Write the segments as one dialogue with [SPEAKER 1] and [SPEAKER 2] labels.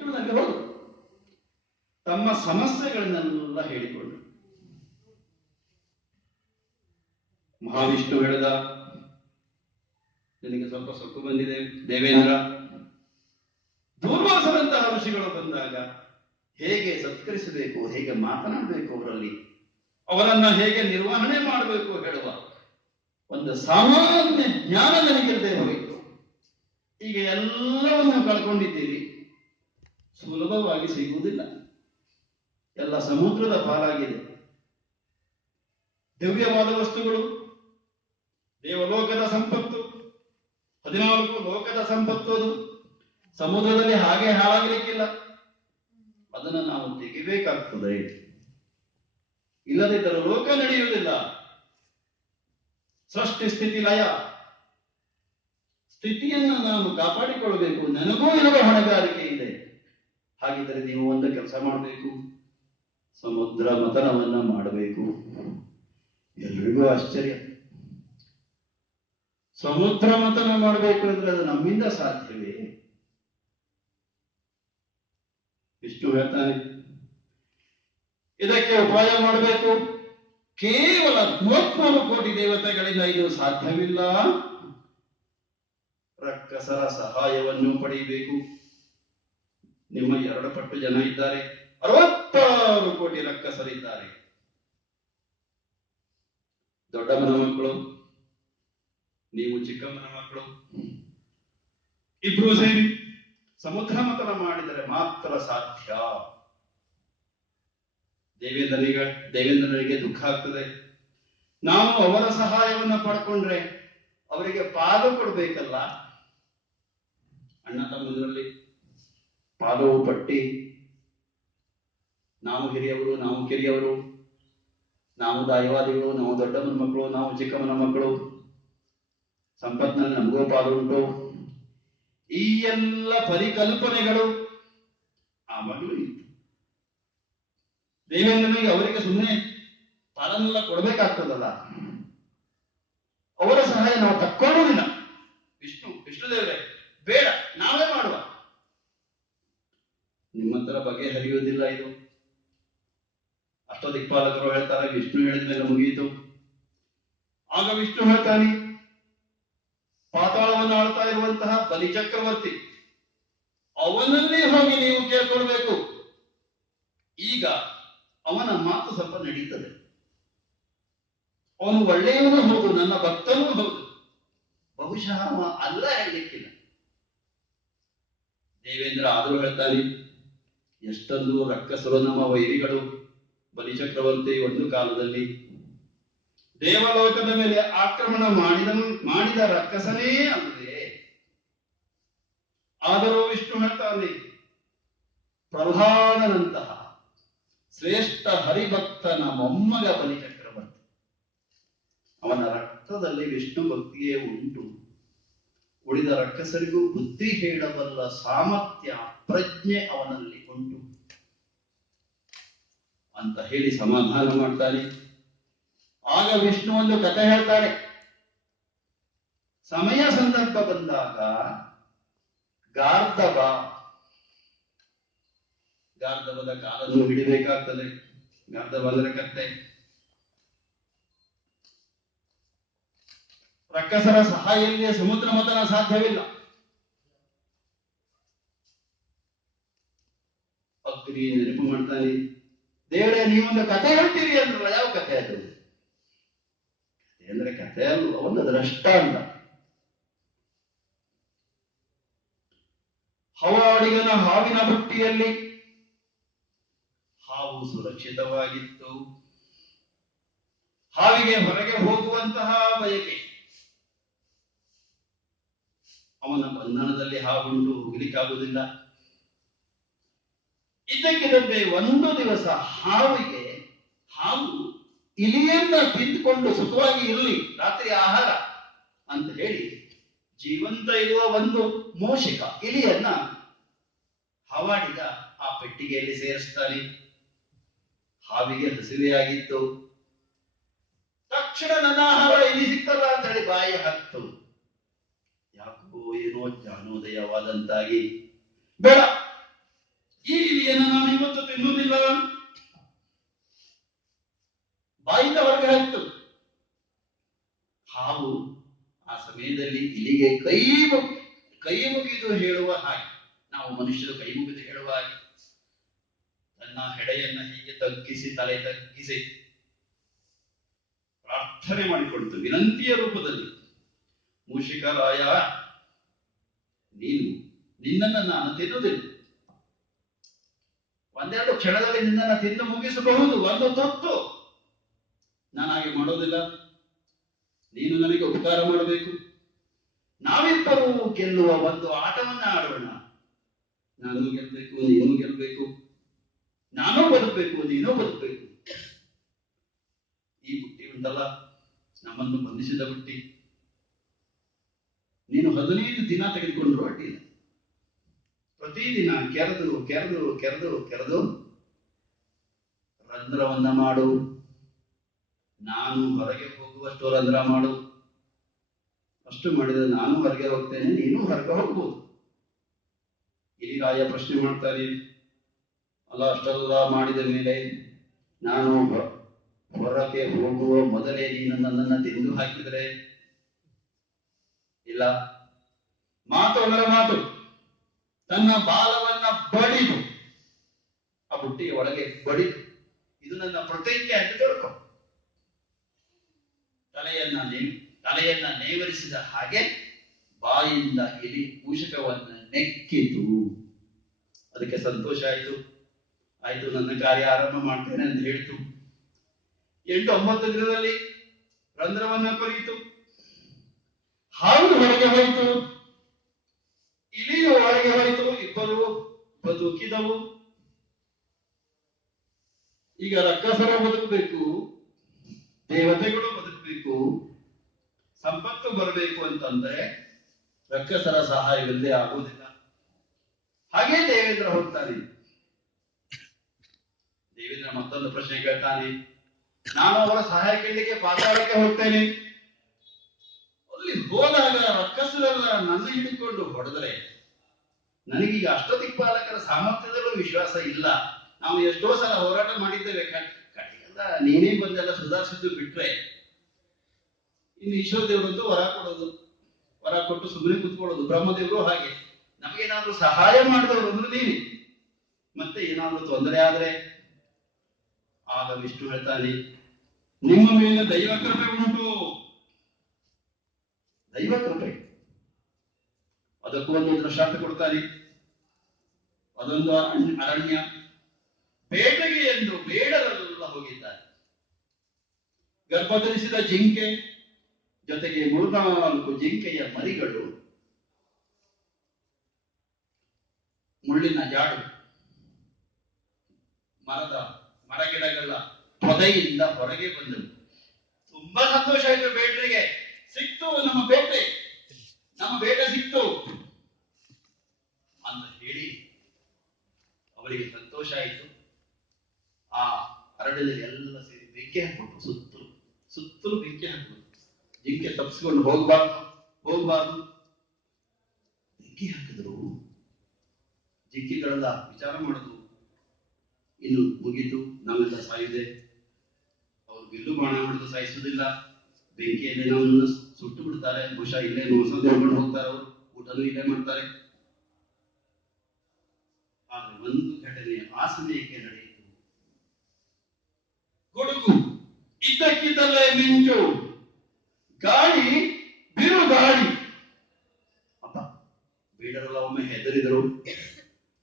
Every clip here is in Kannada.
[SPEAKER 1] ಇವುಗಳಿಗೆ ಹೋದರು ತಮ್ಮ ಸಮಸ್ಯೆಗಳನ್ನೆಲ್ಲ ಹೇಳಿಕೊಂಡರು ಮಹಾವಿಷ್ಣು ಹೇಳಿದ, ನಿನಗೆ ಸ್ವಲ್ಪ ಸೊಕ್ಕು ಬಂದಿದೆ, ದೇವೇಂದ್ರ. ದೂರ್ವಾಸರಂತಹ ಋಷಿಗಳು ಬಂದಾಗ ಹೇಗೆ ಸತ್ಕರಿಸಬೇಕು, ಹೇಗೆ ಮಾತನಾಡಬೇಕು ಅವರಲ್ಲಿ? ಅವರನ್ನ ಹೇಗೆ ನಿರ್ವಹಣೆ ಮಾಡಬೇಕು ಹೇಳುವ ಒಂದು ಸಾಮಾನ್ಯ ಜ್ಞಾನ ನನಗಿಲ್ಲದೆ ಹೋಯಿತು. ಈಗ ಎಲ್ಲವನ್ನು ಕಳ್ಕೊಂಡಿದ್ದೀರಿ. ಸುಲಭವಾಗಿ ಸಿಗುವುದಿಲ್ಲ. ಎಲ್ಲ ಸಮುದ್ರದ ಪಾಲಾಗಿದೆ. ದಿವ್ಯವಾದ ವಸ್ತುಗಳು, ದೇವಲೋಕದ ಸಂಪತ್ತು, ಹದಿನಾಲ್ಕು ಲೋಕದ ಸಂಪತ್ತು ಅದು. ಸಮುದ್ರದಲ್ಲಿ ಹಾಗೆ ಹಾಳಾಗಲಿಕ್ಕಿಲ್ಲ. ಅದನ್ನು ನಾವು ತೆಗಿಬೇಕಾಗ್ತದೆ. ಇಲ್ಲದಿದ್ದರೆ ಲೋಕ ನಡೆಯುವುದಿಲ್ಲ. ಸೃಷ್ಟಿ ಸ್ಥಿತಿ ಲಯ. ಸ್ಥಿತಿಯನ್ನು ನಾನು ಕಾಪಾಡಿಕೊಳ್ಳಬೇಕು. ನನಗೂ ಇರುವ ಹೊಣೆಗಾರಿಕೆ ಇದೆ. ಹಾಗಿದ್ದರೆ ನೀವು ಒಂದು ಕೆಲಸ ಮಾಡಬೇಕು. ಸಮುದ್ರ ಮತನವನ್ನ ಮಾಡಬೇಕು. ಎಲ್ರಿಗೂ ಆಶ್ಚರ್ಯ. ಸಮುದ್ರ ಮತನ ಮಾಡಬೇಕು ಅಂದ್ರೆ ಅದು ನಮ್ಮಿಂದ ಸಾಧ್ಯವೇ? ವಿಷ್ಣು ಹೇಳ್ತಾನೆ? ಇದಕ್ಕೆ ಉಪಾಯ ಮಾಡಬೇಕು. ಕೇವಲ ಮೂವತ್ಮೂರು ಕೋಟಿ ದೇವತೆಗಳಿಂದ ಇದು ಸಾಧ್ಯವಿಲ್ಲ. ರಕ್ಕಸರ ಸಹಾಯವನ್ನು ಪಡೆಯಬೇಕು. ನಿಮ್ಮ ಎರಡು ಪಟ್ಟು ಜನ ಇದ್ದಾರೆ. ಅರವತ್ತಾರು ಕೋಟಿ ರಕ್ಕಸರಿದ್ದಾರೆ. ದೊಡ್ಡಮ್ಮನ ಮಕ್ಕಳು, ನೀವು ಚಿಕ್ಕಮ್ಮನ ಮಕ್ಕಳು, ಇಬ್ರು ಸೇರಿ ಸಮುದ್ರ ಮತನ ಮಾಡಿದರೆ ಮಾತ್ರ ಸಾಧ್ಯ. ದೇವೇಂದ್ರನಿಗ, ದೇವೇಂದ್ರನಿಗೆ ದುಃಖ ಆಗ್ತದೆ. ನಾವು ಅವರ ಸಹಾಯವನ್ನ ಪಡ್ಕೊಂಡ್ರೆ ಅವರಿಗೆ ಪಾಲು ಕೊಡ್ಬೇಕಲ್ಲ? ಅಣ್ಣ ತಮ್ಮದರಲ್ಲಿ ಪಾಲು ಪಟ್ಟಿ. ನಾವು ಹಿರಿಯವರು, ನಾವು ಕಿರಿಯವರು, ನಾವು ದಾಯವಾದಿಗಳು, ನಾವು ದೊಡ್ಡಮ್ಮನ ಮಕ್ಕಳು ನಾವು ಚಿಕ್ಕಮ್ಮನ ಮಕ್ಕಳು ಸಂಪತ್ನಲ್ಲಿ ನಮಗೂ ಪಾಲು ಉಂಟು. ಈ ಎಲ್ಲ ಪರಿಕಲ್ಪನೆಗಳು ಆವಾಗಲೂ ಇತ್ತು ದೇವೇಂದ್ರನಿಗೆ ಅವರಿಗೆ ಸುಮ್ಮನೆ ಪಾಲನೆಲ್ಲ ಕೊಡಬೇಕಾಗ್ತದಲ್ಲ. ಅವರ ಸಹಾಯ ನಾವು ತಕ್ಕೊಳ್ಳುವುದಿಲ್ಲ. ವಿಷ್ಣು, ವಿಷ್ಣುದೇವರೇ, ಬೇಡ, ನಾವೇ ಮಾಡುವ. ನಿಮ್ಮ ಹತ್ರ ಬಗೆಹರಿಯುವುದಿಲ್ಲ ಇದು. ಅಷ್ಟದಿಕ್ಪಾಲಕರು ಹೇಳ್ತಾರೆ, ವಿಷ್ಣು ಹೇಳಿದ ಮೇಲೆ ಮುಗಿಯಿತು. ಆಗ ವಿಷ್ಣು ಹೇಳ್ತಾನೆ, ಪಾತಾಳವನ್ನು ಆಳ್ತಾ ಇರುವಂತಹ ಬಲಿಚಕ್ರವರ್ತಿ ಅವನಲ್ಲಿ ಹೋಗಿ ನೀವು ಕೇಳ್ಕೊಳ್ಬೇಕು. ಈಗ ಅವನ ಮಾತು ಸ್ವಲ್ಪ ನಡೀತದೆ. ಅವನು ಒಳ್ಳೆಯವನು ಹೌದು, ನನ್ನ ಭಕ್ತನೂ ಹೌದು. ಬಹುಶಃ ಅವ ಅಲ್ಲ ಹೇಳಲಿಕ್ಕಿಲ್ಲ. ದೇವೇಂದ್ರ ಆದರೂ ಹೇಳ್ತಾನೆ ಎಷ್ಟೊಂದು ರಕ್ಕಸರು ನಮ್ಮ ವೈರಿಗಳು ಬಲಿಚಕ್ರವರ್ತಿ ಒಂದು ಕಾಲದಲ್ಲಿ ದೇವಲೋಕದ ಮೇಲೆ ಆಕ್ರಮಣ ಮಾಡಿದ ಮಾಡಿದ ರಕ್ಕಸನೇ ಅಲ್ಲದೆ ಆದರೂ ವಿಷ್ಣು ಹೇಳ್ತಾನೆ ಪ್ರಧಾನನಂತಹ ಶ್ರೇಷ್ಠ ಹರಿಭಕ್ತನ ಮೊಮ್ಮಗ ಬಲಿಚಕ್ರವರ್ತಿ. ಅವನ ರಕ್ತದಲ್ಲಿ ವಿಷ್ಣು ಭಕ್ತಿಯೇ ಉಂಟು. ಉಳಿದ ರಕ್ಕಸರಿಗೂ ಬುದ್ಧಿ ಹೇಳಬಲ್ಲ ಸಾಮರ್ಥ್ಯ, ಪ್ರಜ್ಞೆ ಅವನಲ್ಲಿ ಅಂತ ಹೇಳಿ ಸಮಾಧಾನ ಮಾಡ್ತಾನೆ ಆಗ ವಿಷ್ಣು ಒಂದು ಕಥೆ ಹೇಳ್ತಾರೆ. ಸಮಯ ಸಂದರ್ಭ ಬಂದಾಗ ಗಾರ್ಧವ, ಗಾರ್ಧವದ ಕಾಲನ್ನು ಹಿಡಿಬೇಕಾಗ್ತದೆ ಗಾರ್ಧವ ಅಂದ್ರೆ ಕತ್ತೆ. ರಕ್ಕಸರ ಸಹಾಯ ಇಲ್ಲದೆ ಸಮುದ್ರ ಮತನ ಸಾಧ್ಯವಿಲ್ಲ. ಅಗ್ನಿ ನೆನಪು ಮಾಡ್ತಾನೆ ದೇವರೇ, ನೀವೊಂದು ಕಥೆ ಹೇಳ್ತೀರಿ ಅಂದ್ರಲ್ಲ, ಯಾವ ಕಥೆ ಅದು? ಕಥೆ ಅಂದ್ರೆ ಕಥೆ ಅಲ್ಲ, ಒಂದು ದೃಷ್ಟಾಂತ ಹವಾಡಿಗನ ಹಾವಿನ ಬುಟ್ಟಿಯಲ್ಲಿ ಹಾವು ಸುರಕ್ಷಿತವಾಗಿತ್ತು. ಹಾವಿಗೆ ಹೊರಗೆ ಹೋಗುವಂತಹ ಬಯಕೆ. ಅವನ ಬಂಧನದಲ್ಲಿ ಹಾವುಂಟು, ಹೋಗ್ಲಿಕ್ಕಾಗುವುದಿಲ್ಲ. ಇದ್ದಕ್ಕಿದ್ದಂತೆ ಒಂದು ದಿವಸ ಹಾವಿಗೆ ಹಾವು ಇಲಿಯನ್ನ ತಿಂದುಕೊಂಡು ಸುಖವಾಗಿ ಇರಲಿ, ರಾತ್ರಿ ಆಹಾರ ಅಂತ ಹೇಳಿ ಜೀವಂತ ಇರುವ ಒಂದು ಮೂಷಿಕ ಇಲಿಯನ್ನ ಹವಾಡಿದ ಆ ಪೆಟ್ಟಿಗೆಯಲ್ಲಿ ಸೇರಿಸ್ತಾನೆ. ಹಾವಿಗೆ ಹಸಿವೆಯಾಗಿತ್ತು ತಕ್ಷಣ ನನ್ನ ಆಹಾರ ಇಲ್ಲಿ ಸಿಕ್ಕಲ್ಲ ಅಂತ ಹೇಳಿ ಬಾಯಿ ಹತ್ತು ಯಾಕೋ ಏನೋ ಜ್ಞಾನೋದಯವಾದಂತಾಗಿ. ಬೇಡ ತಿನ್ನುವುದಿಲ್ಲ. ಬಾಯಿಂದ ಹೊರಗೆ ಹಾಕ್ತು ಹಾವು ಆ ಸಮಯದಲ್ಲಿ ಇಲಿಗೆ ಕೈ ಕೈ ಮುಗಿದು ಹೇಳುವ ಹಾಗೆ. ನಾವು ಮನುಷ್ಯರು ಕೈ ಮುಗಿದು ಹೇಳುವ ಹಾಗೆ. ತನ್ನ ಹೆಡೆಯನ್ನ ಹೀಗೆ ತಗ್ಗಿಸಿ, ತಲೆ ತಗ್ಗಿಸಿ ಪ್ರಾರ್ಥನೆ ಮಾಡಿಕೊಡ್ತು. ವಿನಂತಿಯ ರೂಪದಲ್ಲಿ. ಮೂಷಿಕರಾಯ, ನೀನು ನಿನ್ನನ್ನು ನಾನು ತಿನ್ನುವುದಿಲ್ಲ. ಒಂದೆರಡು ಕ್ಷಣದಲ್ಲಿ ನಿನ್ನನ್ನು ತಿಂದು ಮುಗಿಸಬಹುದು, ಒಂದು ತುತ್ತು ನಾನಾಗಿ ಮಾಡೋದಿಲ್ಲ. ನೀನು ನನಗೆ ಉಪಕಾರ ಮಾಡಬೇಕು. ನಾವಿಬ್ಬರೂ ಗೆಲ್ಲುವ ಒಂದು ಆಟವನ್ನ ಆಡೋಣ. ನಾನು ಗೆಲ್ಬೇಕು, ನೀನು ಗೆಲ್ಬೇಕು. ನಾನು ಬದುಕಬೇಕು, ನೀನು ಬದುಕಬೇಕು. ಈ ಬುಟ್ಟಿ ಉಂಟಲ್ಲ, ನಮ್ಮನ್ನು ಬಂಧಿಸಿದ ಬುಟ್ಟಿ. ನೀನು ಹದಿನೈದು ದಿನ ತೆಗೆದುಕೊಂಡ್ರು ಅಡ್ಡಿಲ್ಲ ಪ್ರತಿದಿನ ಕೆರೆದು ಕೆರೆದು ಕೆರೆದು ಕೆರೆದು ರಂಧ್ರವನ್ನ ಮಾಡು. ನಾನು ಹೊರಗೆ ಹೋಗುವಷ್ಟು ರಂಧ್ರ ಮಾಡು. ಅಷ್ಟು ಮಾಡಿದ್ರೆ ನಾನು ಹೊರಗೆ ಹೋಗ್ತೇನೆ, ನೀನು ಹೊರಗೆ ಹೋಗ್ಬೋದು. ರಾಯ ಪ್ರಶ್ನೆ ಮಾಡ್ತಾರೆ. ಅಲ್ಲ, ಅಷ್ಟೆಲ್ಲ ಮಾಡಿದ ಮೇಲೆ ನಾನು ಹೊರಕ್ಕೆ ಹೋಗುವ ಮೊದಲೇ ನೀನು ನನ್ನನ್ನು ತಿಂದು ಹಾಕಿದರೆ ಇಲ್ಲ, ಮಾತು ಅವರ ಮಾತು. ತನ್ನ ಬಾಲವನ್ನ ಬಡಿದು, ಆ ಬುಟ್ಟಿಯ ಒಳಗೆ ಬಡಿದು, ಇದು ನನ್ನ ಪ್ರತಿಜ್ಞೆ ಅಂತ ತಿಳ್ಕೊ ತಲೆಯನ್ನ ನೇ, ತಲೆಯನ್ನ ನೇವರಿಸಿದ ಹಾಗೆ ಬಾಯಿಂದ ಇಲಿ ಮೂಷಕವನ್ನ ನೆಕ್ಕಿತು. ಅದಕ್ಕೆ ಸಂತೋಷ ಆಯಿತು. ಆಯ್ತು, ನನ್ನ ಕಾರ್ಯ ಆರಂಭ ಮಾಡ್ತೇನೆ ಅಂತ ಹೇಳಿತು. ಎಂಟು ಒಂಬತ್ತು ದಿನದಲ್ಲಿ ರಂಧ್ರವನ್ನ ಕೊರೆಯಿತು. ಹಾವು ಹೊರಗೆ ಹೋಯಿತು. ಇಲಿಯು ಹೊರಗೆ ಹೋಯಿತು, ಇಬ್ಬರು ಬದುಕಿದವು. ಈಗ ರಕ್ಕಸರ ಬದುಕಬೇಕು, ದೇವತೆಗಳು ಬದುಕಬೇಕು, ಸಂಪತ್ತು ಬರಬೇಕು ಅಂತಂದ್ರೆ ರಕ್ಕಸರ ಸಹಾಯವಿಲ್ಲದೆ ಆಗುವುದಿಲ್ಲ. ಹಾಗೆ ದೇವೇಂದ್ರ ಹೋಗ್ತಾನೆ. ದೇವೇಂದ್ರ ಮತ್ತೊಂದು ಪ್ರಶ್ನೆ ಕೇಳ್ತಾನೆ. ನಾನು ಅವರ ಸಹಾಯ ಕೇಳಲಿಕ್ಕೆ ಪಾತಾಳಕ್ಕೆ ಹೋಗ್ತೇನೆ. ಅಲ್ಲಿ ಹೋದಾಗ ರಕ್ಕಸರೆಲ್ಲ ನನ್ನ ಹಿಡಿದುಕೊಂಡು ಹೊಡೆದರೆ ನನಗೀಗ ಅಷ್ಟದಿಕ್ಪಾಲಕರ ಸಾಮರ್ಥ್ಯದಲ್ಲೂ ವಿಶ್ವಾಸ ಇಲ್ಲ. ನಾವು ಎಷ್ಟೋ ಸಲ ಹೋರಾಟ ಮಾಡಿದ್ದೇವೆ. ಕ- ಕಡೆಗೆಲ್ಲ ನೀನೇ ಬಂದೆಲ್ಲ ಸುಧಾರಿಸಿದ್ದು ಬಿಟ್ರೆ. ಇನ್ನು ಈಶ್ವರ ದೇವರಂತೂ ವರ ಕೊಡೋದು. ವರ ಕೊಟ್ಟು ಸುಮ್ಮನೆ ಕುತ್ಕೊಳ್ಳೋದು. ಬ್ರಹ್ಮದೇವರು ಹಾಗೆ. ನಮಗೇನಾದ್ರೂ ಸಹಾಯ ಮಾಡಿದವರು ಅಂದ್ರೆ ನೀನೆ. ಮತ್ತೆ ಏನಾದ್ರೂ ತೊಂದರೆ ಆದ್ರೆ ಆಗ ವಿಷ್ಣು ಹೇಳ್ತಾನೆ, ನಿಮ್ಮ ಮೇಲೆ ದೈವ ಕೃಪೆ ಉಂಟು. ದೈವ ಕೃಪೆ ಅದಕ್ಕೂ ಒಂದು ದೃಷ್ಟಾಂತ ಕೊಡ್ತಾರೆ. ಅದೊಂದು ಅರಣ್ಯ. ಬೇಟೆಗೆ ಎಂದು ಬೇಡರಲ್ಲ ಹೋಗಿದ್ದಾರೆ. ಗರ್ಭ ಧರಿಸಿದ ಜಿಂಕೆ ಜೊತೆಗೆ ಮೂರ್ನಾಲ್ಕು ಜಿಂಕೆಯ ಮರಿಗಳು, ಮುಳ್ಳಿನ ಜಾಡು, ಮರದ ಮರಗಿಡಗಳ ಪೊದೆಯಿಂದ ಹೊರಗೆ ಬಂದವು. ತುಂಬಾ ಸಂತೋಷ ಆಯ್ತು ಬೇಟರಿಗೆ ಸಿಕ್ತು ನಮ್ಮ ಬೇಟೆ. ನಮ್ಮ ಬೇಟೆ ಸಿಕ್ತು ಅಂತ ಹೇಳಿ ಸಂತೋಷ ಆಯಿತು. ಆ ಅರಣ್ಯದಲ್ಲಿ ಎಲ್ಲ ಸೇರಿ ಬೆಂಕಿ ಹಾಕ್ಬಿಟ್ಟು ಸುತ್ತಲೂ ಸುತ್ತಲೂ ಬೆಂಕಿ ಹಾಕ್ಬಿಟ್ಟು ಜಿಂಕೆ ತಪ್ಪಿಸ್ಕೊಂಡು ಹೋಗ್ಬಾರ್ದು ಹೋಗ್ಬಾರ್ದು. ಬೆಂಕಿ ಹಾಕಿದ್ರು ಜಿಂಕೆಗಳೆಲ್ಲ ವಿಚಾರ ಮಾಡುದು ಇನ್ನು ಮುಗಿತು, ನಮ್ಮೆಲ್ಲ ಸಾಯಿದೆ ಅವ್ರು ಬಿಲ್ಲು ಬಾಣ ಹೊಡೆದು ಸಾಯಿಸುವುದಿಲ್ಲ. ಬೆಂಕಿಯಲ್ಲಿ ನಮ್ಮನ್ನು ಸುಟ್ಟು ಬಿಡ್ತಾರೆ, ಬಹುಶಃ ಇಲ್ಲೇ ನೋಸೋದು ಮಾಡ್ಕೊಂಡು ಹೋಗ್ತಾರೆ ಅವರು. ಊಟನೂ ಇಲ್ಲೇ ಮಾಡ್ತಾರೆ. ಆದ್ರೆ ಒಂದು ಘಟನೆ ಆ ನಡೆಯಿತು ಗುಡುಗು ಇದ್ದಕ್ಕಿದ್ದಲ್ಲೇ ಮಿಂಚು. ಗಾಳಿ, ಬಿರು ಗಾಳಿ. ಅಪ್ಪ, ಬೇಡರೆಲ್ಲ ಒಮ್ಮೆ ಹೆದರಿದರು.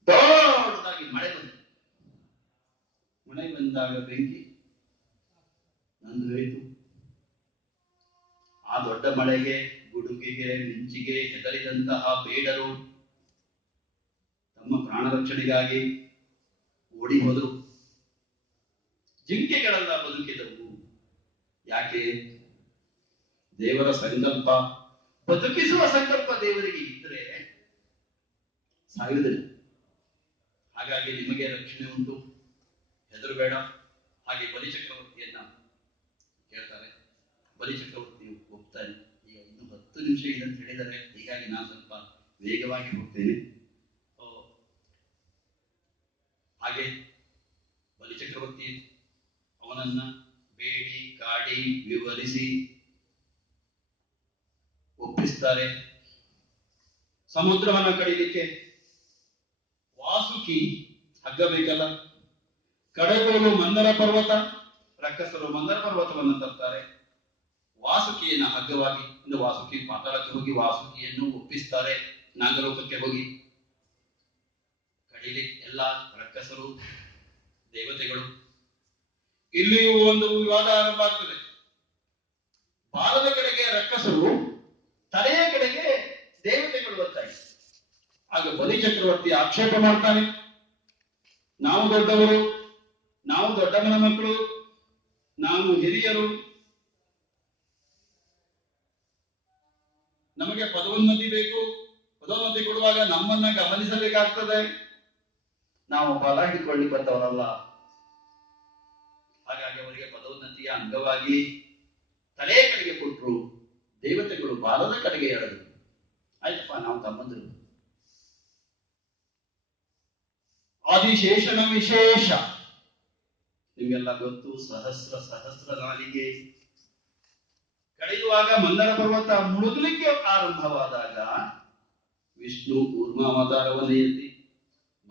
[SPEAKER 1] ದೊಡ್ಡದಾಗಿ ಮಳೆ ಬಂತು. ಮಳೆ ಬಂದಾಗ ಬೆಂಕಿ. ನಂದು ಹೋಯಿತು ಆ ದೊಡ್ಡ ಮಳೆಗೆ, ಗುಡುಗಿಗೆ, ಮಿಂಚಿಗೆ ಹೆದರಿದಂತಹ ಬೇಡರು, ತಮ್ಮ ಪ್ರಾಣ ರಕ್ಷಣೆಗಾಗಿ ಓಡಿ ಹೋದರು ಜಿಂಕೆಗಳೆಲ್ಲ ಬದುಕಿದವು. ಯಾಕೆ? ದೇವರ ಸಂಕಲ್ಪ. ಬದುಕಿಸುವ ಸಂಕಲ್ಪ ದೇವರಿಗೆ ಇದ್ರೆ ಸಾಯುವುದಿಲ್ಲ. ಹಾಗಾಗಿ ನಿಮಗೆ ರಕ್ಷಣೆ ಉಂಟು. ಹೆದರಬೇಡ. ಹಾಗೆ ಬಲಿಚಕ್ರವರ್ತಿಯನ್ನ ಕೇಳ್ತಾರೆ. ಬಲಿ ಚಕ್ರವರ್ತಿ ಹೋಗ್ತಾನೆ. ಈಗ ಇನ್ನು ಹತ್ತು ನಿಮಿಷ ಇದೆ ಅಂತ ಹೇಳಿದ್ದಾರೆ. ಹೀಗಾಗಿ ನಾನು ಸ್ವಲ್ಪ ವೇಗವಾಗಿ ಹೋಗ್ತೇನೆ. ಹಾಗೆ ಬಲಿಚಕ್ರವರ್ತಿ ಅವನನ್ನ ಬೇಡಿ, ಕಾಡಿ ವಿವರಿಸಿ ಒಪ್ಪಿಸ್ತಾರೆ. ಸಮುದ್ರವನ್ನ ಕಡಿಲಿಕ್ಕೆ ವಾಸುಕಿ ಹಗ್ಗ ಬೇಕಲ್ಲ ಕಡೆಗೋಲು ಮಂದರ ಪರ್ವತ, ರಕ್ಕಸರು ಮಂದರ ಪರ್ವತವನ್ನು ತರ್ತಾರೆ. ವಾಸುಕಿಯನ್ನ ಹಗ್ಗವಾಗಿ ವಾಸುಕಿ ಪಾತಾಳಕ್ಕೆ ಹೋಗಿ ವಾಸುಕಿಯನ್ನು ಒಪ್ಪಿಸ್ತಾರೆ. ನಾಗಲೋಕಕ್ಕೆ ಹೋಗಿ ಕಡಿಲಿ ಎಲ್ಲ ರಕ್ಕಸರು ದೇವತೆಗಳು. ಇಲ್ಲಿಯೂ ಒಂದು ವಿವಾದ ಆರಂಭ ಆಗ್ತದೆ. ಬಾಲದ ಕಡೆಗೆ ರಕ್ಕಸರು ತಲೆಯ ಕಡೆಗೆ ದೇವತೆಗಳು ಒತ್ತಾಯಿ ಆಗ ಬಲಿ ಚಕ್ರವರ್ತಿ ಆಕ್ಷೇಪ ಮಾಡ್ತಾನೆ. ನಾವು ದೊಡ್ಡವರು, ನಾವು ದೊಡ್ಡವನ ಮಕ್ಕಳು, ನಾವು ಹಿರಿಯರು. ನಮಗೆ ಪದೋನ್ನತಿ ಬೇಕು. ಪದೋನ್ನತಿ ಕೊಡುವಾಗ ನಮ್ಮನ್ನ ಗಮನಿಸಬೇಕಾಗ್ತದೆ. ನಾವು ಬಲ ಹಿಡ್ಕೊಳ್ಳಿ ಬಂದವರಲ್ಲ ಹಾಗಾಗಿ ಅವರಿಗೆ ಪದೋನ್ನತಿಯ ಅಂಗವಾಗಿ ತಲೆ ಕಡೆಗೆ ಕೊಟ್ಟರು ದೇವತೆಗಳು ಬಾಲದ ಕಡೆಗೆ ಎಳೆದರು. ಆಯ್ತಪ್ಪ, ನಾವು ತಮ್ಮಂದರು. ಆದಿಶೇಷನ ವಿಶೇಷ. ನಿಮಗೆಲ್ಲ ಗೊತ್ತು, ಸಹಸ್ರ ಸಹಸ್ರ ನಾಲಿಗೆ. ಕಳೆಯುವಾಗ ಮಂದರ ಪರ್ವತ ಮುಳುಗಲಿಕ್ಕೆ ಆರಂಭವಾದಾಗ ವಿಷ್ಣು ಕೂರ್ಮಾವತಾರವನ್ನು ಎತ್ತಿ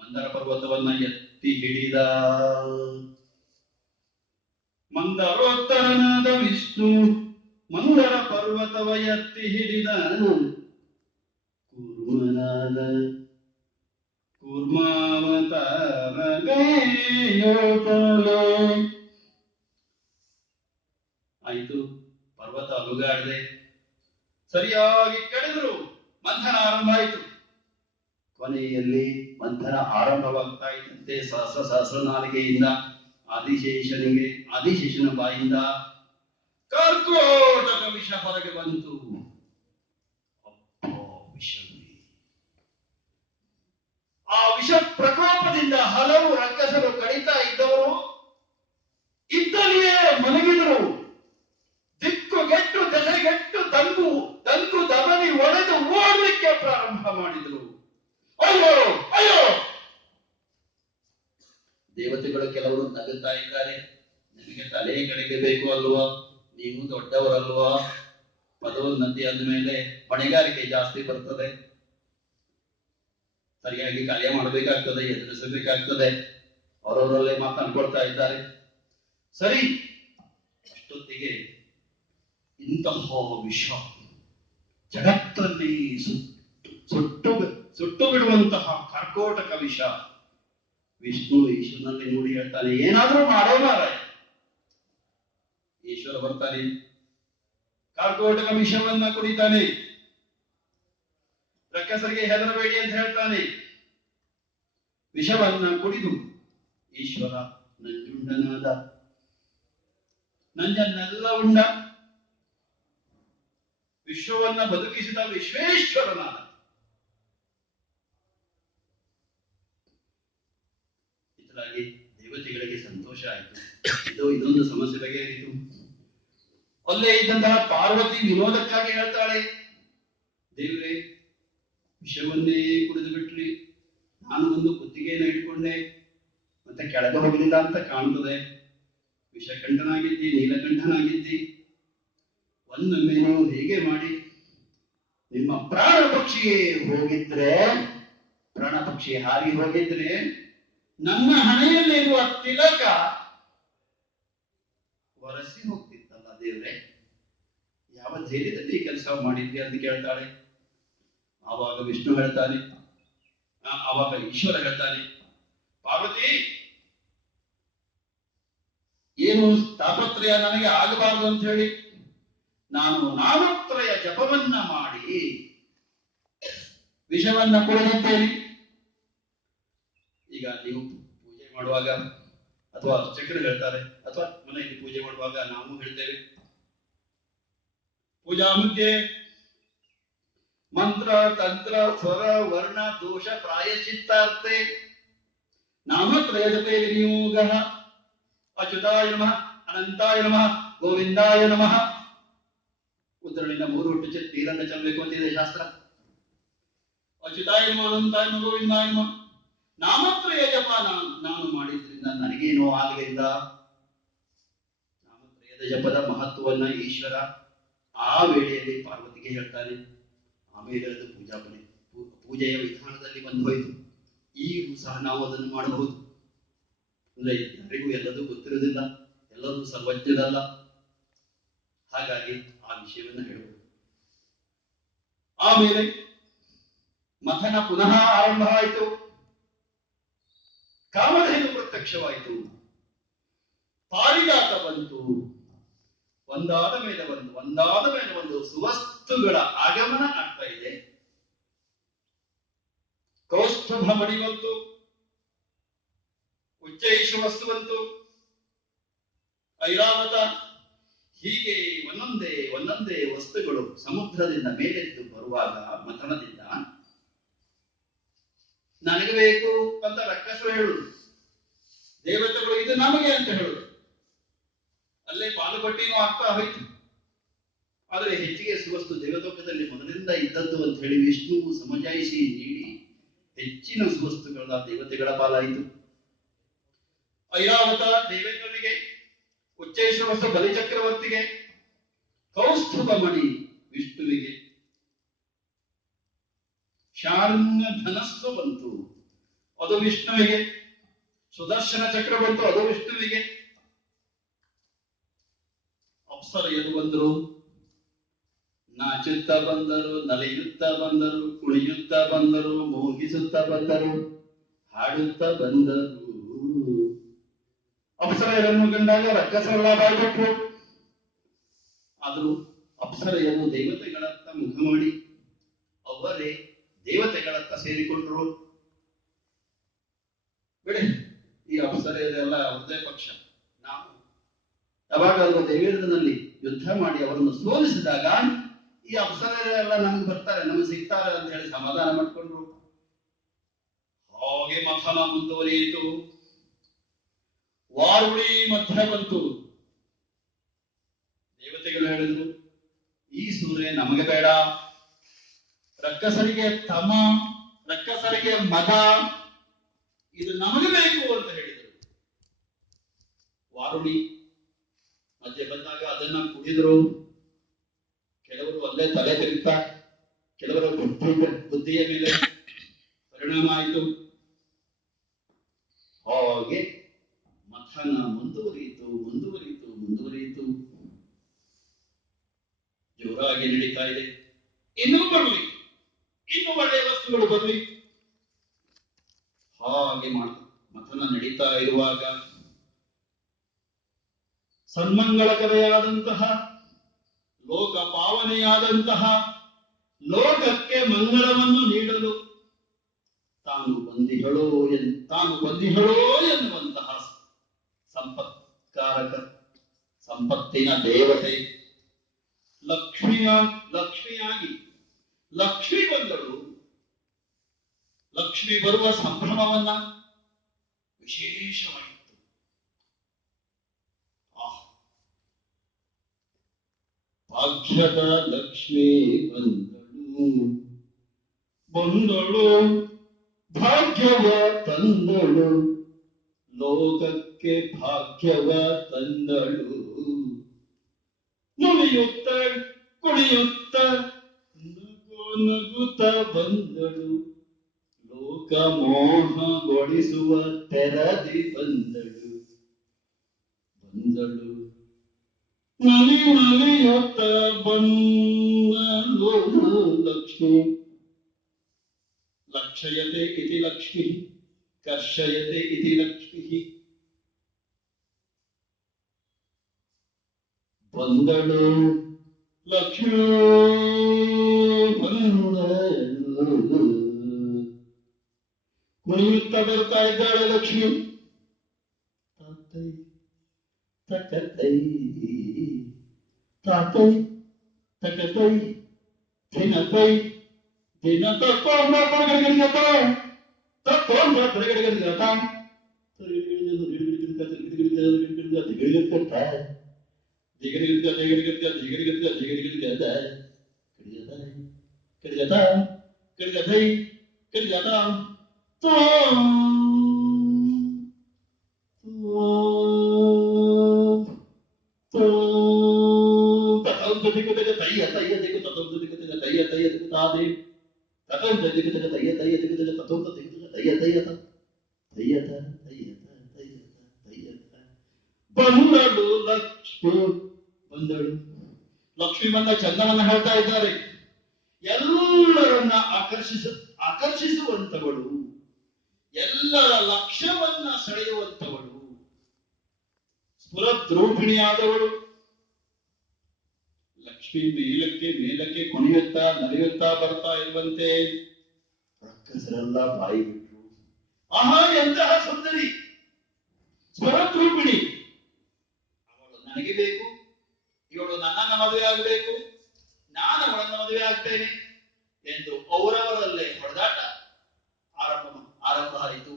[SPEAKER 1] ಮಂದರ ಪರ್ವತವನ್ನ ಎತ್ತಿ ಹಿಡಿದ ಮಂದರೋತ್ತರನಾದ ವಿಷ್ಣು ಮಂದರ ಪರ್ವತವ ಎತ್ತಿ ಹಿಡಿದ ಕೂರ್ಮನಾದ ಕೂರ್ಮಾವತಾರನೇ ಆಯ್ತು, ಪರ್ವತ ಅಲುಗಾಡದೆ. ಸರಿಯಾಗಿ ಕಡಿದ್ರು, ಮಂಥನ ಆರಂಭ ಆಯಿತು. ಕೊನೆಯಲ್ಲಿ ಮಂಥನ ಆರಂಭವಾಗ್ತಾ ಇದ್ದಂತೆ ಸಹಸ್ರ ಸಹಸ್ರ ನಾಲಿಗೆಯಿಂದ ಆದಿಶೇಷನಿಗೆ, ಆದಿಶೇಷನ ಬಾಯಿಂದ ಕರ್ಕೋಟಕ ವಿಷ ಹೊರಗೆ ಬಂತು. ಆ ವಿಷ ಪ್ರಕೋಪದಿಂದ ಹಲವು ರಕ್ಕಸರು ಕಡಿತಾ ಇದ್ದವರು ಇದ್ದಲ್ಲಿಯೇ ಮಲಗಿದರು. ದಿಕ್ಕುಗೆಟ್ಟು ದೆಸೆಗೆಟ್ಟು, ದಂಗು ದಂಗು ದಮನಿ ಒಡೆದು ಓಡಲಿಕ್ಕೆ ಪ್ರಾರಂಭ ಮಾಡಿದರು. ಅಯ್ಯೋ ಅಯ್ಯೋ. ದೇವತೆಗಳು ಕೆಲವರು ನಗುತ್ತಾ ಇದ್ದಾರೆ ನಿಮಗೆ ತಲೆ ಕಡೆಗೆ ಬೇಕು ಅಲ್ವಾ? ನೀವು ದೊಡ್ಡವರಲ್ವಾ? ಪದೋನ್ನತಿ ಮೇಲೆ ಹೊಣೆಗಾರಿಕೆ ಜಾಸ್ತಿ ಬರ್ತದೆ. ಸರಿಯಾಗಿ ಕಾರ್ಯ ಮಾಡಬೇಕಾಗ್ತದೆ, ಎದುರಿಸಬೇಕಾಗ್ತದೆ. ಅವರವರಲ್ಲೇ ಮಾತನಾಡ್ಕೊಳ್ತಾ ಇದ್ದಾರೆ. ಸರಿ. ಅಷ್ಟೊತ್ತಿಗೆ ಇಂತಹ ವಿಷ ಜಗತ್ತಲ್ಲಿ ಸುಟ್ಟು ಸುಟ್ಟು ಸುಟ್ಟು ಬಿಡುವಂತಹ ಕರ್ಕೋಟಕ ವಿಷ ವಿಷ್ಣು ಈಶ್ವರನಲ್ಲಿ ನೋಡಿ ಹೇಳ್ತಾನೆ, ಏನಾದ್ರೂ ಮಾಡೋ ಮಾರಾಯ ಈಶ್ವರ ಬರ್ತಾನೆ ಕರ್ಕೋಟಕ ವಿಷವನ್ನ ಕುಡಿತಾನೆ. ರಕ್ಕಸರಿಗೆ ಹೆದರಬೇಡಿ ಅಂತ ಹೇಳ್ತಾನೆ. ವಿಷವನ್ನ ಕುಡಿದು ಈಶ್ವರ ನಂಜುಂಡನಾದ. ನಂಜನ್ನೆಲ್ಲ ಉಂಡ. ವಿಶ್ವವನ್ನ ಬದುಕಿಸಿದ ವಿಶ್ವೇಶ್ವರನಾದ. ಇದರಾಗಿ ದೇವತೆಗಳಿಗೆ ಸಂತೋಷ ಆಯಿತು. ಇದು, ಇದೊಂದು ಸಮಸ್ಯೆ ಬಗೆಹರಿತು. ಅಲ್ಲೇ ಇದ್ದಂತಹ ಪಾರ್ವತಿ ವಿನೋದಕ್ಕಾಗಿ ಹೇಳ್ತಾಳೆ, ದೇವ್ರೆ ವಿಷವನ್ನೇ ಕುಡಿದು ಬಿಟ್ರಿ. ನಾನು ಒಂದು ಕುತ್ತಿಗೆಯನ್ನು ಇಟ್ಕೊಂಡೆ. ಮತ್ತೆ ಕೆಳಗೆ ಹೋಗಲಿಲ್ಲ ಅಂತ ಕಾಣ್ತದೆ. ವಿಷಕಂಠನಾಗಿದ್ದಿ, ನೀಲಕಂಠನಾಗಿದ್ದಿ. ಒಂದೊಮ್ಮೆ ನೀವು ಹೀಗೆ ಮಾಡಿ, ನಿಮ್ಮ ಪ್ರಾಣ ಪಕ್ಷಿಯೇ ಹೋಗಿದ್ರೆ ಪ್ರಾಣ ಪಕ್ಷಿ ಹಾರಿ ಹೋಗಿದ್ರೆ ನನ್ನ ಹಣೆಯಲ್ಲಿರುವ ತಿಲಕ ವರಸಿ ಹೋಗ್ತಿತ್ತಲ್ಲ ದೇವ್ರೆ? ಯಾವ ಜೈಲಿನಲ್ಲಿ ಕೆಲಸ ಮಾಡಿದ್ವಿ ಅಂತ ಕೇಳ್ತಾಳೆ. ಆವಾಗ ವಿಷ್ಣು ಹೇಳ್ತಾನೆ. ಆವಾಗ ಈಶ್ವರ ಹೇಳ್ತಾನೆ. ಪಾರ್ವತಿ! ಏನು ತಾಪತ್ರಯ ನನಗೆ ಆಗಬಾರದು ಅಂತ ಹೇಳಿ? ನಾನು ನಾಮತ್ರಯ ಜಪವನ್ನ ಮಾಡಿ ವಿಷವನ್ನ ಕುಡಿದಿದ್ದೇನೆ ಈಗ ನೀವು ಪೂಜೆ ಮಾಡುವಾಗ ಅಥವಾ ಅರ್ಚಕರು ಹೇಳ್ತಾರೆ ಅಥವಾ ಮನೆಯಲ್ಲಿ ಪೂಜೆ ಮಾಡುವಾಗ ನಾವು ಹೇಳ್ತೇವೆ. ಪೂಜಾ ಮುಖ್ಯ ಮಂತ್ರ, ತಂತ್ರ, ಸ್ವರ, ವರ್ಣ, ದೋಷ ಪ್ರಾಯಶ್ಚಿತ್ತಾರ್ಥೆ ನಾಮತ್ರಯ ಜಪೇ ವಿನಿಯೋಗ, ಅಚ್ಯುತಾಯ ನಮಃ, ಅನಂತಾಯ ನಮಃ, ಗೋವಿಂದಾಯ ನಮಃ. ಉದ್ರಳಿಂದ ಮೂರು ಹುಟ್ಟು ಚೆಲ್ಲಿ ನೀರನ್ನ ಚೆಲ್ಲಬೇಕು ಅಂತಿದೆ ಶಾಸ್ತ್ರ. ಅಚ್ಯುತಾಯ ನಮಃ, ಅನಂತಾಯ ನಮಃ, ಗೋವಿಂದಾಯ ನಮಃ. ನಾಮತ್ರಯ ಯಜಪ ನಾನು ಮಾಡಿದ್ರಿಂದ ನನಗೆ ನನಗೇನೋ ಆಗಲಿಲ್ಲ ನಾಮತ್ರಯದ ಜಪದ ಮಹತ್ವವನ್ನ ಈಶ್ವರ ಆ ವೇಳೆಯಲ್ಲಿ ಪಾರ್ವತಿಗೆ ಹೇಳ್ತಾನೆ. ಆಮೇಲೆ ಅದು ಪೂಜಾ ಬಲಿ ಪೂಜೆಯ ವಿಧಾನದಲ್ಲಿ ಬಂದು ಹೋಯ್ತು. ಈಗೂ ಸಹ ನಾವು ಅದನ್ನು ಮಾಡಬಹುದು. ಅಂದ್ರೆ ಯಾರಿಗೂ ಎಲ್ಲದೂ ಗೊತ್ತಿರೋದಿಲ್ಲ ಎಲ್ಲರೂ ಸರ್ವಜ್ಞರಲ್ಲ. ಹಾಗಾಗಿ ಆ ವಿಷಯವನ್ನು ಹೇಳಬಹುದು. ಆಮೇಲೆ ಮಥನ ಪುನಃ ಆರಂಭವಾಯಿತು. ಕಾಮಧೇನು ಪ್ರತ್ಯಕ್ಷವಾಯಿತು. ಪಾರಿಜಾತ ಬಂತು. ಒಂದಾದ ಮೇಲೆ ಒಂದು, ಒಂದಾದ ಮೇಲೆ ಒಂದು ಸುವಸ್ತುಗಳ ಆಗಮನ ಆಗ್ತಾ ಇದೆ. ಕೌಸ್ತುಭ ಮಡಿ ಬಂತು. ಉಚ್ಚೈಷ ವಸ್ತು ಬಂತು. ಐರಾವತ, ಹೀಗೆ ಒಂದೊಂದೇ ಒಂದೊಂದೇ ವಸ್ತುಗಳು ಸಮುದ್ರದಿಂದ ಮೇಲೆದ್ದು ಬರುವಾಗ, ಮಥನದಿಂದ ನನಗೆ ಬೇಕು ಅಂತ ರಕ್ಕಸರು ಹೇಳುದು. ದೇವತೆಗಳು ಇದು ನಮಗೆ ಅಂತ ಹೇಳುದು. ಅಲ್ಲೇ ಪಾಲುಪಟ್ಟಿನೂ ಆಗ್ತಾ ಹೋಯ್ತು. ಆದರೆ ಹೆಚ್ಚಿಗೆ ಸುವಸ್ತು ದೇವತೋಕದಲ್ಲಿ ಮೊದಲಿಂದ ಇದ್ದದ್ದು ಅಂತ ಹೇಳಿ ವಿಷ್ಣು ಸಮಜಾಯಿಸಿ ನೀಡಿ ಹೆಚ್ಚಿನ ಸುವಸ್ತುಗಳ ದೇವತೆಗಳ ಪಾಲಾಯಿತು. ಐರಾವತ ದೇವೇಂದ್ರನಿಗೆ ಉಚ್ಚೈಶ್ವರ ಬಲಿಚಕ್ರವರ್ತಿಗೆ ಕೌಸ್ತುಭ ಮಣಿ ವಿಷ್ಣುವಿಗೆ ಶಾರ್ಂಗ ಧನಸ್ಸು ಬಂತು. ಅದು ವಿಷ್ಣುವಿಗೆ. ಸುದರ್ಶನ ಚಕ್ರ ಬಂತು, ಅದು ವಿಷ್ಣುವಿಗೆ. ಅಪ್ಸರೆಯರು ಬಂದರು? ನಾಚುತ್ತ ಬಂದರು, ನಲಿಯುತ್ತಾ ಬಂದರು, ಕುಣಿಯುತ್ತಾ ಬಂದರು, ಮೋಹಿಸುತ್ತ ಬಂದರು, ಹಾಡುತ್ತ ಬಂದರು. ಅಪ್ಸರೆಯರನ್ನು ಕಂಡಾಗ ರಕ್ಕಸರೆಲ್ಲ ಬಾಯ್ಬಿಟ್ರು. ಆದರೂ ಅಪ್ಸರೆಯರು ದೇವತೆಗಳತ್ತ ಮುಖ ಮಾಡಿ ಅವರೇ ದೇವತೆಗಳತ್ತ ಸೇರಿಕೊಂಡ್ರು. ಬಿಡಿ, ಈ ಅಪ್ಸರೆಯರೆಲ್ಲ ಒಂದೇ ಪಕ್ಷ. ನಾವು ಯಾವಾಗ ದೇವೇಂದ್ರನಲ್ಲಿ ಯುದ್ಧ ಮಾಡಿ ಅವರನ್ನು ಸೋಲಿಸಿದಾಗ ಈ ಅಪ್ಸರೆಲ್ಲ ನಮ್ಗೆ ಬರ್ತಾರೆ, ನಮ್ಗೆ ಸಿಗ್ತಾರೆ ಅಂತ ಹೇಳಿ ಸಮಾಧಾನ ಮಾಡ್ಕೊಂಡ್ರು. ಹಾಗೆ ಮಥನ ಮುಂದುವರಿಯಿತು. ವಾರುಳಿ ಮಧ್ಯ ಬಂತು. ದೇವತೆಗಳು ಹೇಳಿದ್ರು, ಈ ಸೂರ್ಯ ನಮಗೆ ಬೇಡ. ರಕ್ಕಸರಿಗೆ ತಮ, ರಕ್ಕಸರಿಗೆ ಮದ, ಇದು ನಮಗೆ ಬೇಕು ಅಂತ ಹೇಳಿದರು. ವಾರುಣಿ ಮಧ್ಯೆ ಬಂದಾಗ ಅದನ್ನ ಕುಡಿದ್ರು. ಕೆಲವರು ಅಲ್ಲೇ ತಲೆ ತೆಗಿತಾ ಕೆಲವರ ಬುದ್ಧಿ, ಬುದ್ಧಿಯ ಮೇಲೆ ಪರಿಣಾಮ ಆಯಿತು. ಹಾಗೆ ಮಥನ ಮುಂದುವರಿಯಿತು ಮುಂದುವರಿಯಿತು ಮುಂದುವರಿಯಿತು. ಜೋರಾಗಿ ನಡೀತಾ ಇದೆ. ಇನ್ನೂ ಬರಲಿ. ಇನ್ನು ಒಳ್ಳೆಯ ವಸ್ತುಗಳು ಬರಲಿ ಹಾಗೆ ಮಾಡ ಮಥನ ನಡೀತಾ ಇರುವಾಗ ಸನ್ಮಂಗಳಕರೆಯಾದಂತಹ ಲೋಕ ಪಾವನೆಯಾದಂತಹ, ಲೋಕಕ್ಕೆ ಮಂಗಳವನ್ನು ನೀಡಲು ತಾನು ಬಂದಿಗಳೋ ಎನ್, ತಾನು ಬಂದಿಗಳೋ ಎನ್ನುವಂತಹ ಸಂಪತ್ಕಾರಕ, ಸಂಪತ್ತಿನ ದೇವತೆ ಲಕ್ಷ್ಮಿಯ, ಲಕ್ಷ್ಮಿಯಾಗಿ ಲಕ್ಷ್ಮಿ ಬಂದಳು ಲಕ್ಷ್ಮಿ ಬರುವ ಸಂಭ್ರಮವನ್ನ ವಿಶೇಷವಾಗಿತ್ತು ಆಹ್. ಭಾಗ್ಯದ ಲಕ್ಷ್ಮಿ ಬಂದಳು ಬಂದಳು ಭಾಗ್ಯವ ತಂದಳು ಲೋಕಕ್ಕೆ ಭಾಗ್ಯವ ತಂದಳು ನುಡಿಯುತ್ತ ಕುಣಿಯುತ್ತ ನಗು ನಗುತ್ತ ಬಂದಳು. ಲೋಕ ಮೋಹಗೊಳಿಸುವ ತೆರದಿ ಬಂದಳು. ಬಂದಳು. ನಲಿ ನಲಿಯುತ್ತ ಬಂದಳು ಲಕ್ಷ್ಮಿ. ಲಕ್ಷಯತೆ ಇತಿ ಲಕ್ಷ್ಮಿ. ಕರ್ಷಯತೆ ಇತಿ ಲಕ್ಷ್ಮಿ. ಬಂದಳು ಲಕ್ಷ್ಮೀ. ಕುಣಿಯುತ್ತಾ ಬರ್ತಾ ಇದ್ದಾಳೆ ಲಕ್ಷ್ಮಿ ತಾತೈ ತಕತೈ ತಾತೈ ತಕತೈ ದಿನತೈ ದಿನ ತಕ್ಕೊಂಡ ಪರಗಡಿಗಡಿಗತ ತಕ್ಕೊಂಡ ಪರಗಡಿಗಡಿಗತ ದಿಕ್ಕುತಗ ತಯ್ಯ ತಯ್ಯ ದಿಕ್ಕು ಬಂದಳು ಲಕ್ಷ್ಮಿ ಬಂದಳು ಲಕ್ಷ್ಮಿ ಬಂದ ಚಂದವನ್ನ ಹೇಳ್ತಾ ಇದ್ದಾರೆ ಎಲ್ಲರನ್ನ ಆಕರ್ಷಿಸ ಆಕರ್ಷಿಸುವಂತವಳು ಎಲ್ಲರ ಲಕ್ಷ್ಯವನ್ನ ಸೆಳೆಯುವಂಥವಳು. ಸ್ಫುರದ್ರೂಪಿಣಿಯಾದವಳು ಲಕ್ಷ್ಮಿ ಮೇಲಕ್ಕೆ ಮೇಲಕ್ಕೆ ಕುಣಿಯುತ್ತಾ ನಡೆಯುತ್ತಾ ಬರ್ತಾ ಇರುವಂತೆ ರಕ್ಕಸರೆಲ್ಲ ಬಾಯಿ ಬಿಟ್ರು ಆಹಾ, ಎಂತಹ ಸುಂದರಿ! ಸ್ಫುರದ್ರೂಪಿಣಿ ಅವಳು ನನಗೆ ಬೇಕು. ಇವಳು ನನ್ನನ್ನ ಮದುವೆ ಆಗಬೇಕು. ನಾನು ಅವಳನ್ನ ಮದುವೆ ಆಗ್ತೇನೆ ಎಂದು ಅವರವರಲ್ಲೇ ಹೊಡೆದಾಟ ಆರಂಭ ಆರಂಭ ಆಯಿತು.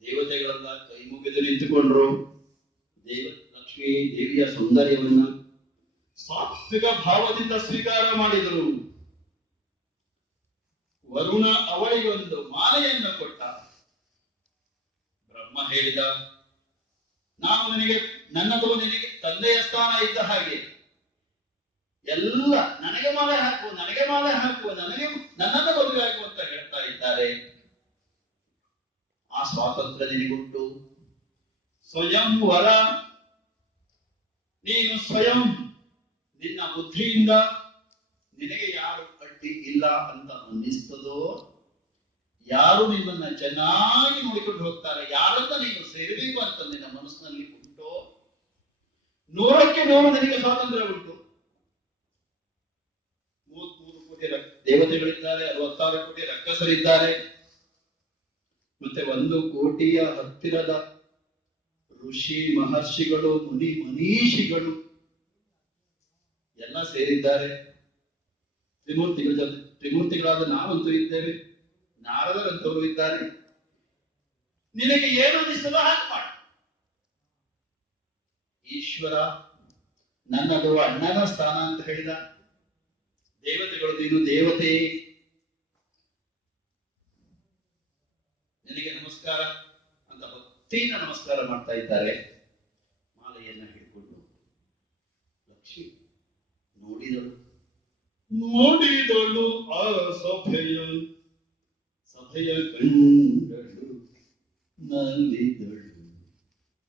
[SPEAKER 1] ದೇವತೆಗಳೆಲ್ಲ ಕೈ ಮುಗಿದು ನಿಂತುಕೊಂಡ್ರು. ದೇವ ಲಕ್ಷ್ಮಿ ದೇವಿಯ ಸೌಂದರ್ಯವನ್ನ ಸಾತ್ವಿಕ ಭಾವದಿಂದ ಸ್ವೀಕಾರ ಮಾಡಿದರು. ವರುಣ ಅವಳಿಗೊಂದು ಮಾಲೆಯನ್ನು ಕೊಟ್ಟ. ಬ್ರಹ್ಮ ಹೇಳಿದ ನಾನು ನಿನಗೆ ನನ್ನದು ನಿನಗೆ ತಂದೆಯ ಸ್ಥಾನ ಇದ್ದ ಹಾಗೆ. ಎಲ್ಲ ನನಗೆ ಮಾಲೆ ಹಾಕು ನನಗೆ ಮಾಲೆ ಹಾಕು ನನಗೆ ನನ್ನನ್ನು ಮದುವೆ ಹಾಕು ಅಂತ ಹೇಳ್ತಾ ಇದ್ದಾರೆ. ಆ ಸ್ವಾತಂತ್ರ್ಯ ನಿನಗುಂಟು. ಸ್ವಯಂ ವರ ನೀನು ಸ್ವಯಂ ನಿನ್ನ ಬುದ್ಧಿಯಿಂದ. ನಿನಗೆ ಯಾರು ಅಡ್ಡಿ ಇಲ್ಲ ಅಂತ ಅನ್ನಿಸ್ತದೋ? ಯಾರು ನಿನ್ನ ಚೆನ್ನಾಗಿ ನೋಡಿಕೊಂಡು ಹೋಗ್ತಾರೆ? ಯಾರನ್ನ ನೀನು ಸೇರಬೇಕು ಅಂತ ನಿನ್ನ ಮನಸ್ಸಿನಲ್ಲಿ ಉಂಟೋ? ನೂರಕ್ಕೆ ನೂರು ನಿನಗೆ ಸ್ವಾತಂತ್ರ್ಯ ಉಂಟು. ಮೂವತ್ಮೂರು ಕೋಟಿ ದೇವತೆಗಳಿದ್ದಾರೆ, ಅರವತ್ತಾರು ಕೋಟಿ ರಕ್ಕಸರಿದ್ದಾರೆ ಮತ್ತೆ ಒಂದು ಕೋಟಿಯ ಹತ್ತಿರದ ಋಷಿ ಮಹರ್ಷಿಗಳು, ಮುನಿ ಮನೀಷಿಗಳು ಎಲ್ಲ ಸೇರಿದ್ದಾರೆ. ತ್ರಿಮೂರ್ತಿಗಳ ಜೊತೆ, ತ್ರಿಮೂರ್ತಿಗಳಾದ ನಾವಂತೂ ಇದ್ದೇವೆ. ನಾರದರಂತವರು ಇದ್ದಾರೆ. ನಿನಗೆ ಏನು ಅನಿಸ್ತದೋ ಹಾಗೆ ಈಶ್ವರ ನನ್ನದು ಅಣ್ಣನ ಸ್ಥಾನ ಅಂತ ಹೇಳಿದ. ದೇವತೆಗಳು ನೀನು ದೇವತೆ ನಿನಗೆ ನಮಸ್ಕಾರ ಅಂತ ಭಕ್ತಿಯಿಂದ ನಮಸ್ಕಾರ ಮಾಡ್ತಾ ಇದ್ದಾರೆ. ಮಾಲೆಯನ್ನ ಹಿಡ್ಕೊಂಡು ಲಕ್ಷ್ಮಿ ನೋಡಿದಳು. ನೋಡಿದಳು ಆ ಸಭೆಯ ಸಭೆಯ ಕಂಡಳು ನಲಿದಳು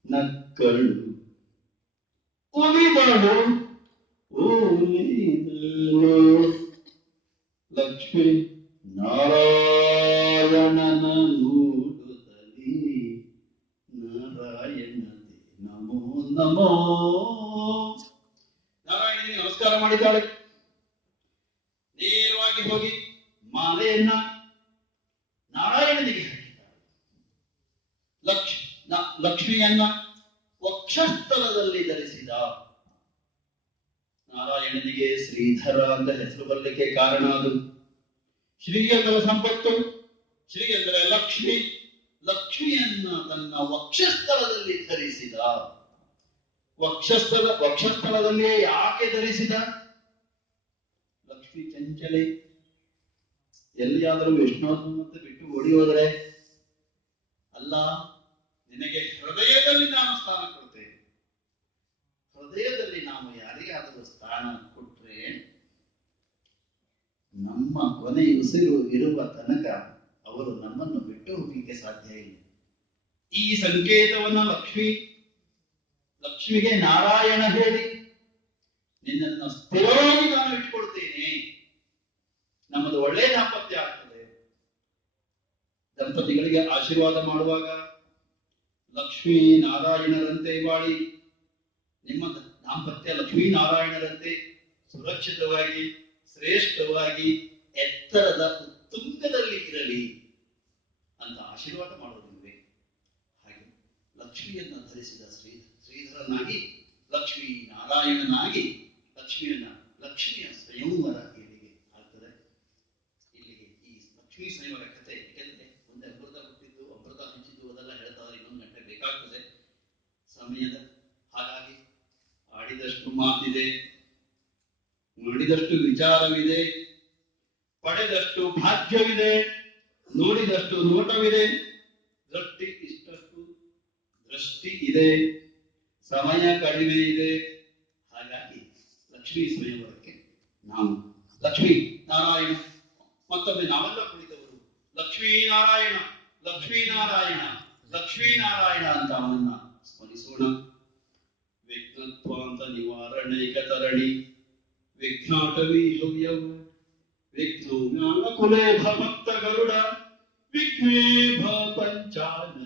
[SPEAKER 1] ನಕ್ಕಳು. ಒಲಿದಳು ಉಳಿದಳು ಲಕ್ಷ್ಮಿ ನಾರಾಯಣನ ನಮೋ. ನಾರಾಯಣನಿಗೆ ನಮಸ್ಕಾರ ಮಾಡಿದ್ದಾಳೆ. ನೇರವಾಗಿ ಹೋಗಿ ಮಾಲೆಯನ್ನ ನಾರಾಯಣನಿಗೆ ಹಾಕಿದ್ದಾಳೆ. ಲಕ್ಷ್ ಲಕ್ಷ್ಮಿಯನ್ನ ವಕ್ಷಸ್ಥಲದಲ್ಲಿ ಧರಿಸಿದ ನಾರಾಯಣನಿಗೆ ಶ್ರೀಧರ ಅಂತ ಹೆಸರು ಬರಲಿಕ್ಕೆ ಕಾರಣ ಅದು. ಶ್ರೀ ಎಂದರೆ ಸಂಪತ್ತು ಶ್ರೀ ಎಂದರೆ ಲಕ್ಷ್ಮಿ, ಲಕ್ಷ್ಮಿಯನ್ನ ತನ್ನ ವಕ್ಷಸ್ಥಳದಲ್ಲಿ ಧರಿಸಿದ ವಕ್ಷಸ್ಥಳ, ವಕ್ಷಸ್ಥಳದಲ್ಲಿಯೇ ಯಾಕೆ ಧರಿಸಿದ? ಲಕ್ಷ್ಮಿ ಚಂಚಲಿ, ಎಲ್ಲಿಯಾದರೂ ವಿಷ್ಣುವಂತ ಬಿಟ್ಟು ಓಡಿ ಹೋದರೆ? ಅಲ್ಲ, ನಿನಗೆ ಹೃದಯದಲ್ಲಿ ನಾನು ಸ್ಥಾನ ಕೊಡ್ತೇನೆ. ಹೃದಯದಲ್ಲಿ ನಾವು ಯಾರಿಗಾದರೂ ಸ್ಥಾನ ಕೊಟ್ರೆ, ನಮ್ಮ ಕೊನೆ ಉಸಿರು ಇರುವ ತನಕ ಅವರು ನಮ್ಮನ್ನು ಬಿಟ್ಟು ಹೋಗಲಿಕ್ಕೆ ಸಾಧ್ಯ ಇಲ್ಲ. ಈ ಸಂಕೇತವನ್ನ ಲಕ್ಷ್ಮಿ ಲಕ್ಷ್ಮಿಗೆ ನಾರಾಯಣ ಹೇಳಿ, ನಿನ್ನನ್ನು ಸ್ಥಿರವಾಗಿ ನಾನು ಇಟ್ಕೊಳ್ತೇನೆ ನಮ್ಮದು ಒಳ್ಳೆ ದಾಂಪತ್ಯ ಆಗ್ತದೆ. ದಂಪತಿಗಳಿಗೆ ಆಶೀರ್ವಾದ ಮಾಡುವಾಗ ಲಕ್ಷ್ಮೀ ನಾರಾಯಣರಂತೆ ಬಾಳಿ. ನಿಮ್ಮ ದಾಂಪತ್ಯ ಲಕ್ಷ್ಮೀ ನಾರಾಯಣರಂತೆ ಸುರಕ್ಷಿತವಾಗಿ, ಶ್ರೇಷ್ಠವಾಗಿ, ಎತ್ತರದ ಉತ್ತುಂಗದಲ್ಲಿ ಇರಲಿ ಅಂತ ಆಶೀರ್ವಾದ ಮಾಡೋದು ಹಾಗೆ ಲಕ್ಷ್ಮಿಯನ್ನ ಧರಿಸಿದ ಶ್ರೀ ಶ್ರೀಧರನಾಗಿ ಲಕ್ಷ್ಮೀ ನಾರಾಯಣನಾಗಿ ಲಕ್ಷ್ಮಿಯನ್ನ ಲಕ್ಷ್ಮಿಯ ಸ್ವಯಂವರ ಇಲ್ಲಿಗೆ ಆಗ್ತದೆ? ಇಲ್ಲಿಗೆ ಈ ಲಕ್ಷ್ಮೀ ಸ್ವಯಂವರ ಕಥೆ ಏಕೆಂದ್ರೆ ಮುಂದೆ ಅಮೃತ ಹುಟ್ಟಿದ್ದು, ಅಮೃತ ಹಂಚಿದ್ದು ಅದೆಲ್ಲ ಹೇಳ್ತಾರೆ ಇನ್ನೊಂದು ಗಂಟೆ ಬೇಕಾಗ್ತದೆ. ಸಮಯದ ಹಾಗಾಗಿ ಆಡಿದಷ್ಟು ಮಾತಿದೆ, ನುಡಿದಷ್ಟು ವಿಚಾರವಿದೆ, ಪಡೆದಷ್ಟು ಭಾಗ್ಯವಿದೆ, ನೋಡಿದಷ್ಟು ನೋಟವಿದೆ, ದೃಷ್ಟಿ ಇಷ್ಟಷ್ಟು ದೃಷ್ಟಿ ಇದೆ. ಸಮಯ ಕಡಿಮೆ ಇದೆ ಹಾಗಾಗಿ ಲಕ್ಷ್ಮೀ ಸ್ವಯಂವರಕ್ಕೆ ನಾವು ಲಕ್ಷ್ಮೀ ನಾರಾಯಣ ಮತ್ತೊಮ್ಮೆ ನಾವೆಲ್ಲ ಕುಳಿತವರು ಲಕ್ಷ್ಮೀನಾರಾಯಣ ಲಕ್ಷ್ಮೀನಾರಾಯಣ ಲಕ್ಷ್ಮೀನಾರಾಯಣ ಅಂತ ಅವನನ್ನ ಸ್ಮರಿಸೋಣ ವಿಘ್ನತ್ವಾಂತ ನಿವಾರಣೈಕ ತರಣಿ ವಿಘ್ನಾಟವಿ ಹವ್ಯವ ವಿಘ್ನೋ ಜ್ಞಾನಕುಲೇ ಭಕ್ತ ಗರುಡ ವಿಘ್ನೇಭ ಪಂಚಾನನ ವಿಘ್ನಘೌಘ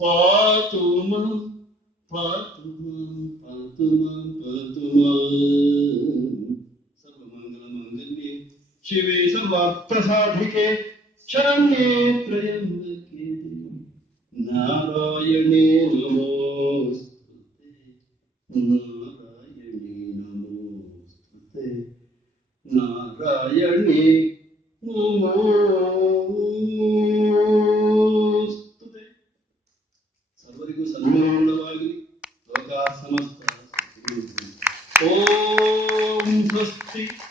[SPEAKER 1] பாத்துமன் பாத்துமன் பாத்துமன் பாத்துமன் சர்வமங்கலமங்கல்யே சிவே சர்வார்த்தசாதிகே शरण्ये त्र्यम्बके नारायणे नमोऽस्तुते नारायणे नमोऽस्तुते नारायणे नमो ಲೋಕ ಸಮಸ್ತ ಓಂ ಸ್ವಸ್ತಿ ಓಂ